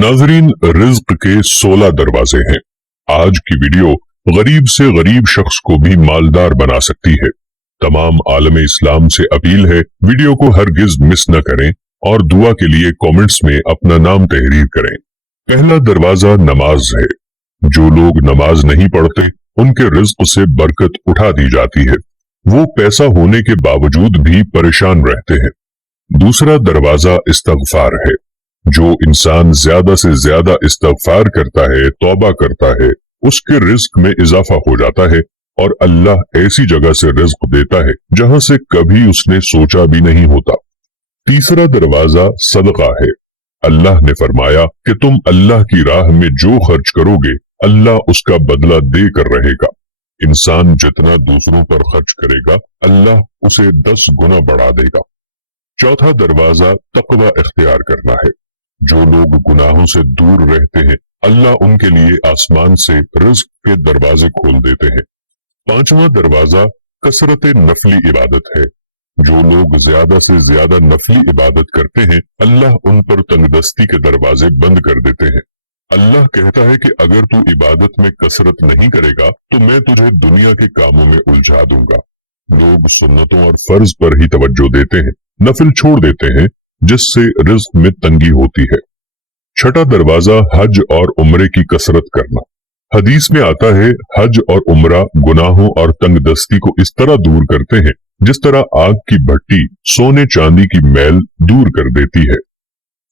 नाजरीन, रिज्क के 16 दरवाजे हैं। आज की वीडियो गरीब से गरीब शख्स को भी मालदार बना सकती है। तमाम आलम इस्लाम से अपील है, वीडियो को हरगिज मिस न करें और दुआ के लिए कमेंट्स में अपना नाम तहरीर करें। पहला दरवाजा नमाज है। जो लोग नमाज नहीं पढ़ते उनके रिज्क से बरकत उठा दी जाती है। वो पैसा होने के बावजूद भी परेशान रहते हैं। दूसरा दरवाजा इस्तगफार है। जो इंसान ज्यादा से ज्यादा इस्तगफार करता है, तौबा करता है, उसके रिज्क में इजाफा हो जाता है और अल्लाह ऐसी जगह से रिज्क देता है जहां से कभी उसने सोचा भी नहीं होता। तीसरा दरवाजा सदका है। अल्लाह ने फरमाया कि तुम अल्लाह की राह में जो खर्च करोगे अल्लाह उसका बदला देकर रहेगा। इंसान जितना दूसरों पर खर्च करेगा अल्लाह उसे 10 गुना बढ़ा देगा। चौथा दरवाजा तकवा इख्तियार करना है। जो लोग गुनाहों से दूर रहते हैं अल्लाह उनके लिए आसमान से रिज्क के दरवाजे खोल देते हैं। पांचवा दरवाजा कसरत नफली इबादत है। जो लोग ज्यादा से ज्यादा नफली इबादत करते हैं अल्लाह उन पर तंगदस्ती के दरवाजे बंद कर देते हैं। अल्लाह कहता है कि अगर तू इबादत में कसरत नहीं करेगा तो मैं तुझे दुनिया के कामों में उलझा दूंगा। लोग सुन्नतों और फर्ज पर ही तवज्जो देते हैं, नफिल छोड़ देते हैं, जिससे रिज्क में तंगी होती है। छठा दरवाजा हज और उम्रे की कसरत करना। हदीस में आता है, हज और उम्रा गुनाहों और तंगदस्ती को इस तरह दूर करते हैं जिस तरह आग की भट्टी सोने चांदी की मैल दूर कर देती है।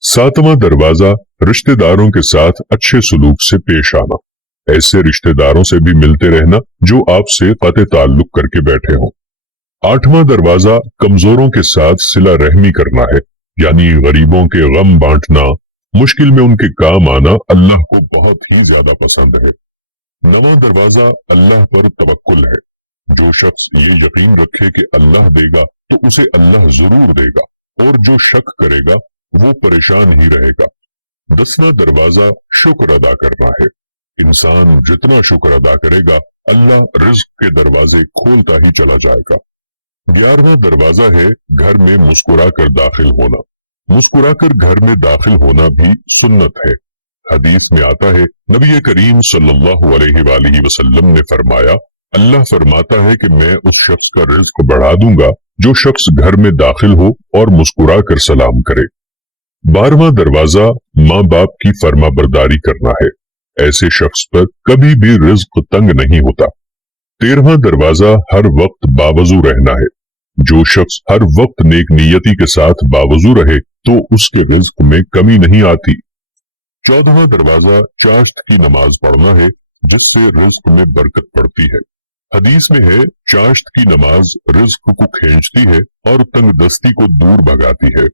सातवां दरवाजा रिश्तेदारों के साथ अच्छे सलूक से पेश आना। ऐसे रिश्तेदारों से भी मिलते रहना जो आपसे कते ताल्लुक करके बैठे हों। आठवां दरवाजा कमजोरों के साथ सिला रहमी करना है, यानी गरीबों के गम बांटना, मुश्किल में उनके काम आना अल्लाह को बहुत ही ज्यादा पसंद है। नवां दरवाजा अल्लाह पर तवक्कुल है। जो शख्स ये यकीन रखे कि अल्लाह देगा तो उसे अल्लाह जरूर देगा और जो शक करेगा वो परेशान ही रहेगा। 10वां दरवाजा शुक्र अदा करना है। इंसान जितना शुक्र अदा करेगा अल्लाह रिज्क के दरवाजे खोलता ही चला जाएगा। 11वां दरवाजा है घर में मुस्कुराकर दाखिल होना। मुस्कुराकर घर में दाखिल होना भी सुन्नत है। हदीस में आता है, नबी करीम सल्लल्लाहु अलैहि वसल्लम ने फरमाया, अल्लाह फरमाता है कि मैं उस शख्स का रिज्क बढ़ा दूंगा जो शख्स घर में दाखिल हो और मुस्कुराकर सलाम करे। 12वां दरवाजा माँ बाप की फरमाबरदारी करना है। ऐसे शख्स पर कभी भी रिज्क तंग नहीं होता। 13वां दरवाजा हर वक्त बावजू रहना है। जो शख्स हर वक्त नेक नियति के साथ बावजू रहे तो उसके रिज्क में कमी नहीं आती। 14वां दरवाजा चाश्त की नमाज पढ़ना है, जिससे रिज्क में बरकत पड़ती है। हदीस में है, चाश्त की नमाज रिज्क को खींचती है और तंगदस्ती को दूर भगाती है।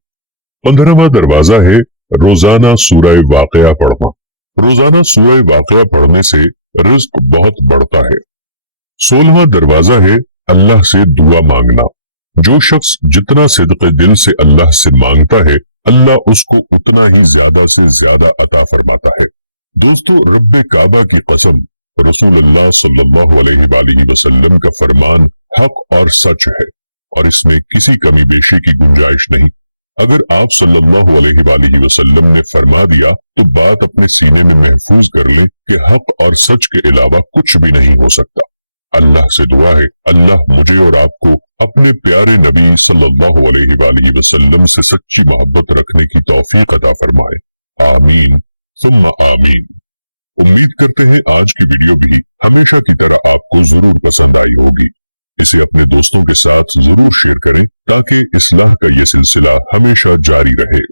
15वां दरवाजा है रोजाना सूरह वाक़या पढ़ना। रोजाना सूरह वाक़या पढ़ने से रिज्क बहुत बढ़ता है। 16वां दरवाजा है अल्लाह से दुआ मांगना। जो शख्स जितना सिद्क़े दिल से अल्लाह से मांगता है अल्लाह उसको उतना ही ज्यादा से ज्यादा अता फरमाता है। दोस्तों, रब्बे काबा की कसम, रसूलुल्लाह सल्लल्लाहु अलैहि वसल्लम का फरमान हक और सच है और इसमें किसी कमी बेशी की गुंजाइश नहीं। अगर आप सल्लल्लाहु अलैहि वसल्लम ने फरमा दिया तो बात अपने सीने में महफूज कर लें कि हक और सच के अलावा कुछ भी नहीं हो सकता। अल्लाह से दुआ है, अल्लाह मुझे और आपको अपने प्यारे नबी सल्लल्लाहु अलैहि वसल्लम से सच्ची मोहब्बत रखने की तौफीक अता फरमाए। आमीन सुम्मा आमीन। उम्मीद करते हैं आज की वीडियो भी हमेशा की तरह आपको जरूर पसंद आई होगी। इसे अपने दोस्तों के साथ जरूर शेयर करें ताकि इस्लाह का ये सिलसिला हमेशा जारी रहे।